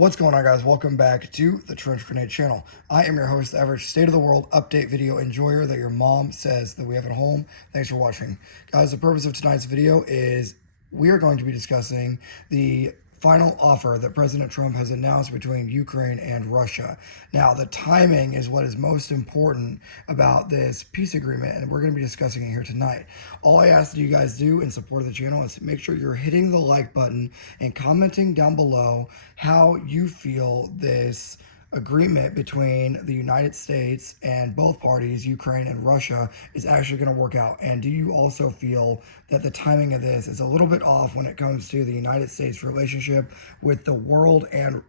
What's going on, guys? Welcome back to the Trench Grenade channel. I am your host, the average state of the world update video enjoyer that your mom says that we have at home. Thanks for watching. Guys, the purpose of tonight's video is we are going to be discussing the final offer that President Trump has announced between Ukraine and Russia. Now, the timing is what is most important about this peace agreement, and we're going to be discussing it here tonight. All I ask that you guys do in support of the channel is make sure you're hitting the like button and commenting down below how you feel this agreement between the United States and both parties, Ukraine and Russia, is actually going to work out? And do you also feel that the timing of this is a little bit off when it comes to the United States relationship with the world and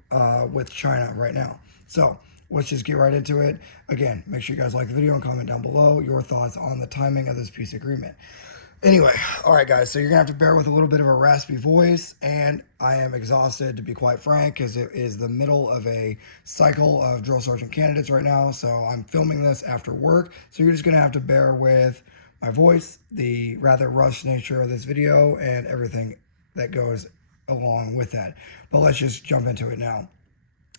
with China right now? So let's just get right into it. Again, make sure you guys like the video and comment down below your thoughts on the timing of this peace agreement. Anyway, all right, guys, so you're going to have to bear with a little bit of a raspy voice, and I am exhausted, to be quite frank, because it is the middle of a cycle of drill sergeant candidates right now, so I'm filming this after work, so you're just going to have to bear with my voice, the rather rushed nature of this video, and everything that goes along with that. But let's just jump into it now.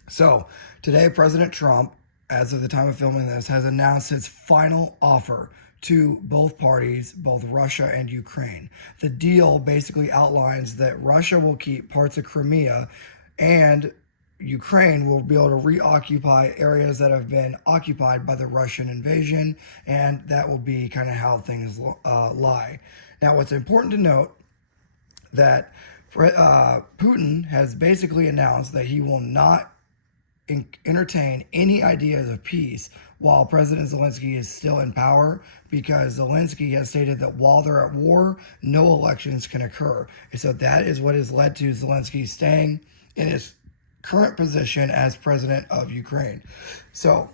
So, today, President Trump, as of the time of filming this, has announced his final offer to both parties, both Russia and Ukraine. The deal basically outlines that Russia will keep parts of Crimea and Ukraine will be able to reoccupy areas that have been occupied by the Russian invasion, and that will be kind of how things lie. Now, what's important to note that Putin has basically announced that he will not entertain any ideas of peace while President Zelensky is still in power, because Zelensky has stated that while they're at war, no elections can occur. And so that is what has led to Zelensky staying in his current position as president of Ukraine. So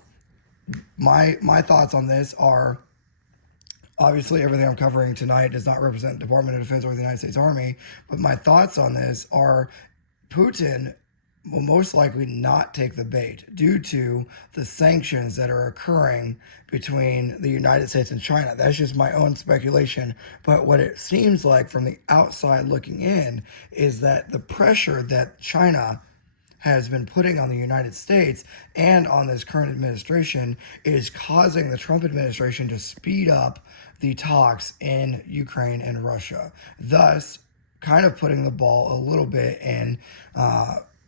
my thoughts on this are, obviously everything I'm covering tonight does not represent the Department of Defense or the United States Army, but my thoughts on this are Putin will most likely not take the bait due to the sanctions that are occurring between the United States and China. That's just my own speculation. But what it seems like from the outside looking in is that the pressure that China has been putting on the United States and on this current administration is causing the Trump administration to speed up the talks in Ukraine and Russia, thus kind of putting the ball a little bit in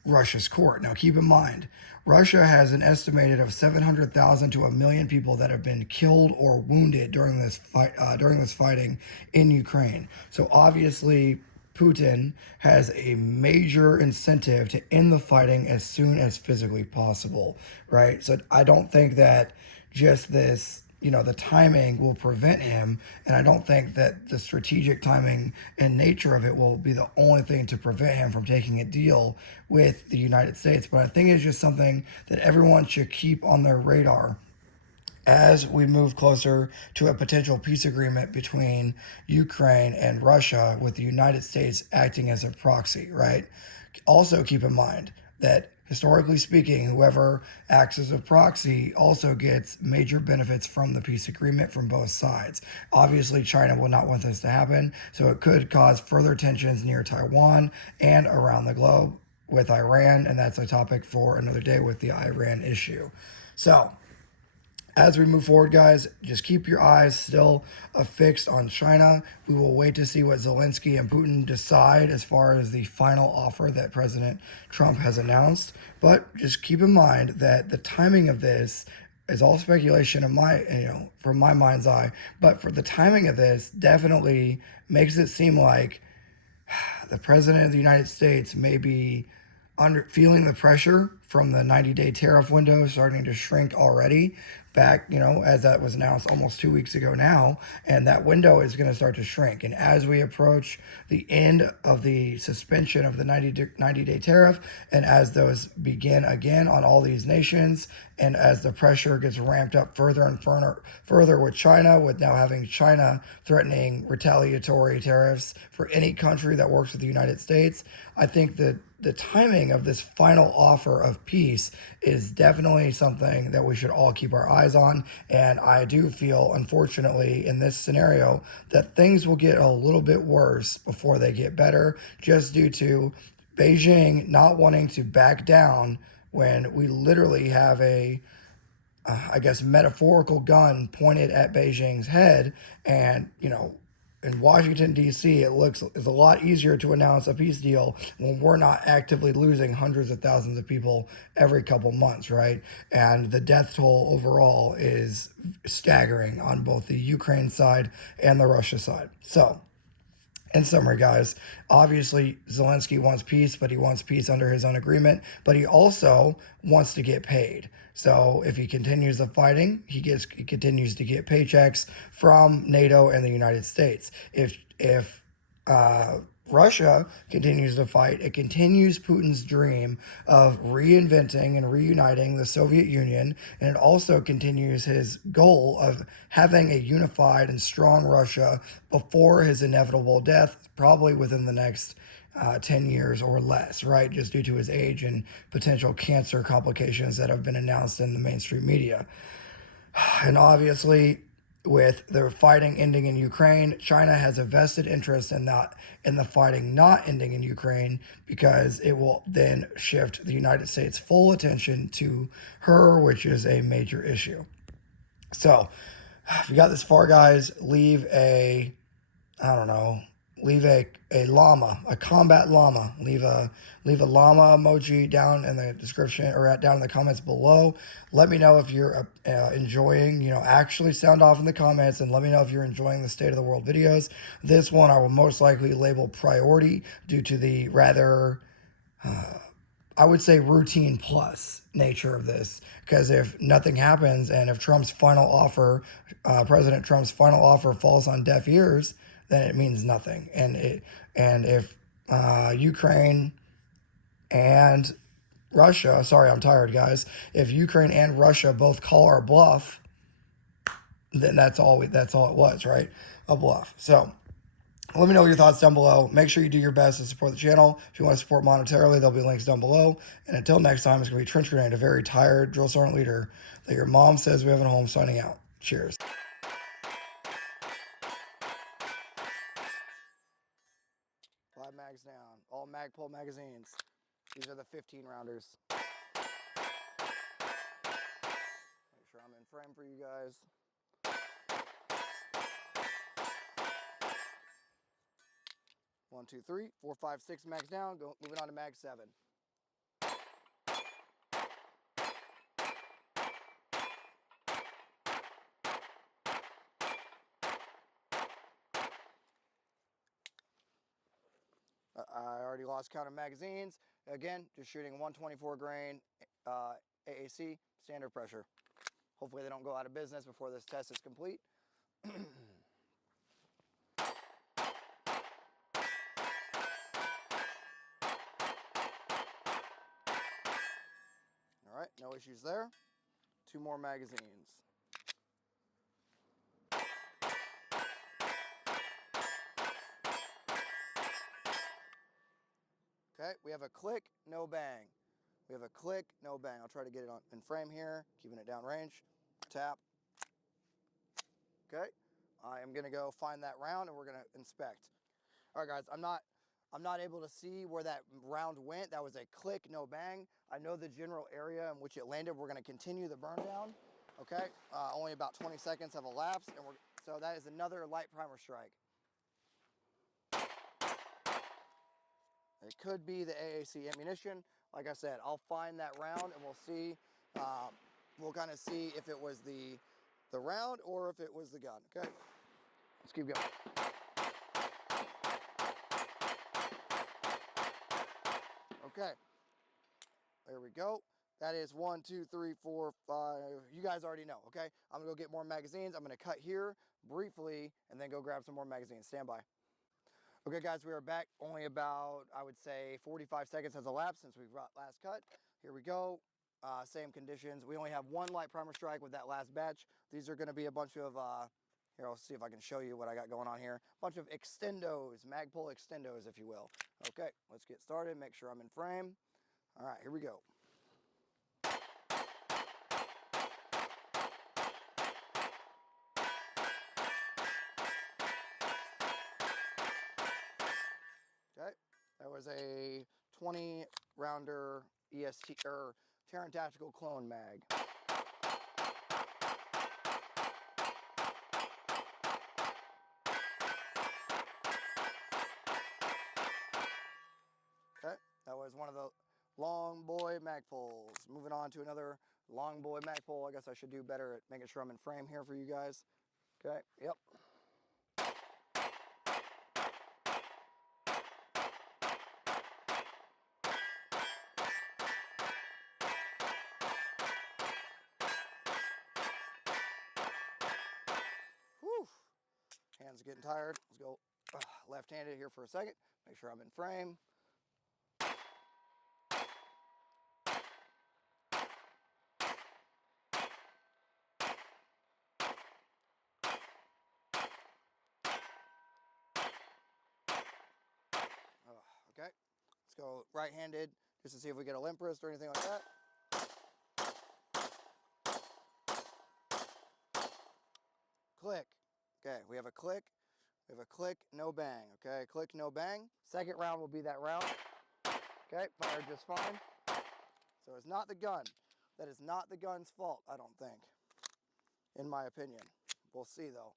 Russia's court. Now, keep in mind, Russia has an estimated of 700,000 to 1 million people that have been killed or wounded during this fighting in Ukraine. So obviously, Putin has a major incentive to end the fighting as soon as physically possible, right? So I don't think that just this, the timing will prevent him. And I don't think that the strategic timing and nature of it will be the only thing to prevent him from taking a deal with the United States. But I think it's just something that everyone should keep on their radar as we move closer to a potential peace agreement between Ukraine and Russia, with the United States acting as a proxy, right? Also keep in mind that historically speaking, whoever acts as a proxy also gets major benefits from the peace agreement from both sides. Obviously, China will not want this to happen, so it could cause further tensions near Taiwan and around the globe with Iran, and that's a topic for another day with the Iran issue. So, as we move forward, guys, just keep your eyes still fixed on China. We will wait to see what Zelensky and Putin decide as far as the final offer that President Trump has announced. But just keep in mind that the timing of this is all speculation of from my mind's eye. But for the timing of this, definitely makes it seem like the President of the United States may be feeling the pressure from the 90-day tariff window starting to shrink already back, as that was announced almost 2 weeks ago now, and that window is going to start to shrink. And as we approach the end of the suspension of the 90-day tariff, and as those begin again on all these nations, and as the pressure gets ramped up further and further with China, with now having China threatening retaliatory tariffs for any country that works with the United States, I think that the timing of this final offer of peace is definitely something that we should all keep our eyes on. And I do feel, unfortunately, in this scenario, that things will get a little bit worse before they get better, just due to Beijing not wanting to back down when we literally have a I guess, metaphorical gun pointed at Beijing's head. And, in Washington, D.C., it's a lot easier to announce a peace deal when we're not actively losing hundreds of thousands of people every couple months, right? And the death toll overall is staggering on both the Ukraine side and the Russia side. So, in summary, guys, obviously Zelensky wants peace, but he wants peace under his own agreement. But he also wants to get paid. So if he continues the fighting, he continues to get paychecks from NATO and the United States. If Russia continues to fight, it continues Putin's dream of reinventing and reuniting the Soviet Union, and it also continues his goal of having a unified and strong Russia before his inevitable death, probably within the next 10 years or less, right? Just due to his age and potential cancer complications that have been announced in the mainstream media. And obviously, with the fighting ending in Ukraine, China has a vested interest in the fighting not ending in Ukraine, because it will then shift the United States' full attention to her, which is a major issue. So, if you got this far, guys, leave a I don't know, leave a llama, a combat llama. Leave a llama emoji down in the description or down in the comments below. Let me know if you're enjoying, actually sound off in the comments and let me know if you're enjoying the State of the World videos. This one I will most likely label priority due to the rather, I would say, routine plus nature of this. Because if nothing happens and if President Trump's final offer falls on deaf ears, then it means nothing. And if Ukraine and Russia, sorry, I'm tired, guys. If Ukraine and Russia both call our bluff, then that's all it was, right? A bluff. So let me know your thoughts down below. Make sure you do your best to support the channel. If you want to support monetarily, there'll be links down below. And until next time, it's going to be Trench Grenade, a very tired drill sergeant leader that your mom says we have at home, signing out. Cheers. 5 mags down. All Magpul magazines. These are the 15 rounders. Make sure I'm in frame for you guys. 1, 2, 3, 4, 5, 6 mags down. Moving on to mag 7. I already lost count of magazines. Again, just shooting 124 grain AAC standard pressure. Hopefully they don't go out of business before this test is complete. All right, no issues there. 2 more magazines. Okay, we have a click, no bang. We have a click, no bang. I'll try to get it on in frame here, keeping it downrange. Tap. Okay, I am gonna go find that round and we're gonna inspect. All right, guys, I'm not able to see where that round went. That was a click, no bang. I know the general area in which it landed. We're gonna continue the burn down. Okay, only about 20 seconds have elapsed, and so that is another light primer strike. It could be the AAC ammunition. Like I said, I'll find that round and we'll see. We'll kind of see if it was the round or if it was the gun. Okay, let's keep going. Okay, there we go. That is 1, 2, 3, 4, 5. You guys already know. Okay, I'm gonna go get more magazines. I'm gonna cut here briefly and then go grab some more magazines. Stand by. Okay, guys, we are back. Only about, I would say, 45 seconds has elapsed since we've last cut. Here we go. Same conditions. We only have 1 light primer strike with that last batch. These are going to be a bunch of, here, I'll see if I can show you what I got going on here. A bunch of extendos, Magpul extendos, if you will. Okay, let's get started. Make sure I'm in frame. All right, here we go. Okay, that was a 20 rounder EST or Terran Tactical Clone Mag. Okay, that was one of the long boy mag pulls. Moving on to another long boy mag pull. I guess I should do better at making sure I'm in frame here for you guys. Okay, yep. Whew. Hands are getting tired. Let's go left-handed here for a second. Make sure I'm in frame. Okay, let's go right-handed just to see if we get a limp wrist or anything like that. Click. Okay, we have a click. We have a click, no bang. Okay, click, no bang. Second round will be that round. Okay, fired just fine. So it's not the gun. That is not the gun's fault, I don't think, in my opinion. We'll see though.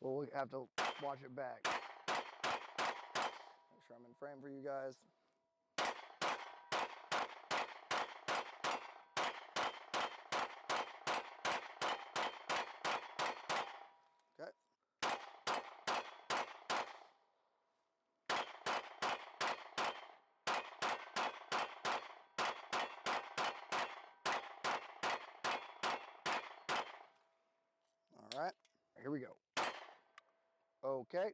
We'll have to watch it back. Make sure I'm in frame for you guys. Okay. All right, here we go. Okay,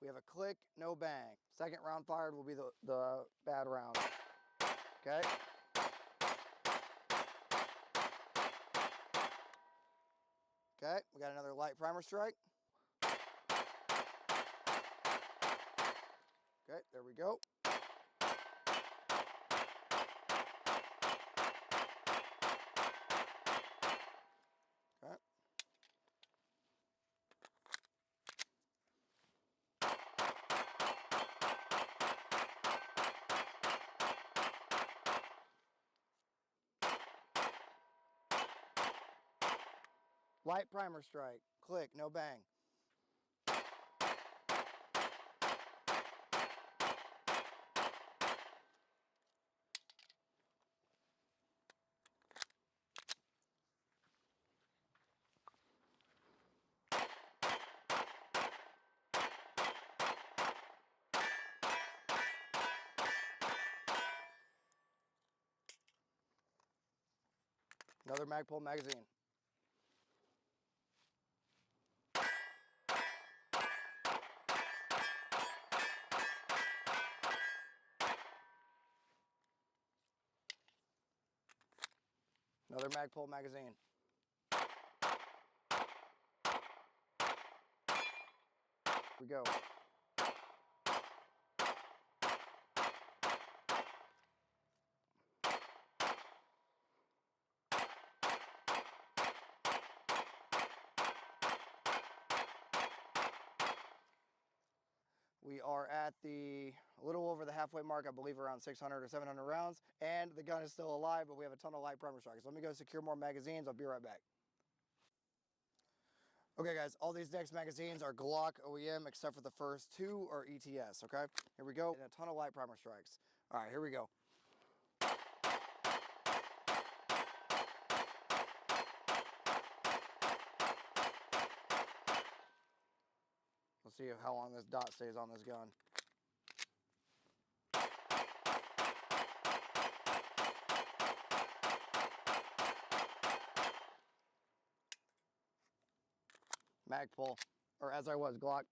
we have a click, no bang. Second round fired will be the bad round. Okay. Okay, we got another light primer strike. Okay, there we go. Okay. Light primer strike. Click, no bang. Another Magpul magazine. Another Magpul magazine. Here we go. We are at a little over the halfway mark, I believe around 600 or 700 rounds, and the gun is still alive, but we have a ton of light primer strikes. Let me go secure more magazines. I'll be right back. Okay guys, all these next magazines are Glock OEM except for the first two are ETS, okay? Here we go, and a ton of light primer strikes. All right, here we go. Let's see how long this dot stays on this gun. Magpul, or as I was, Glock.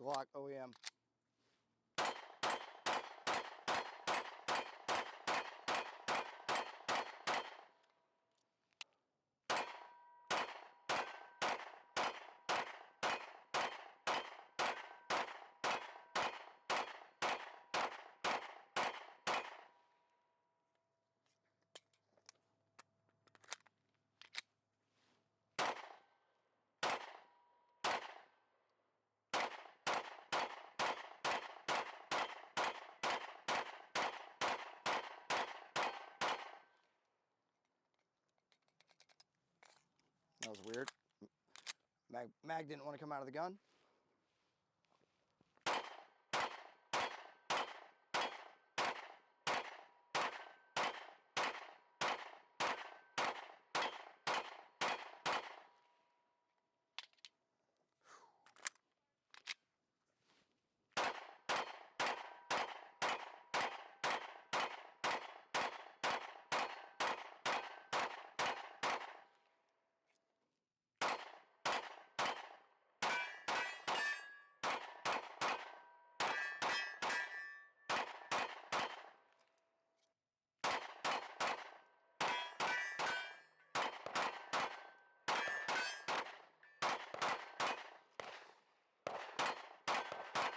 Glock OEM. That was weird. Mag didn't want to come out of the gun.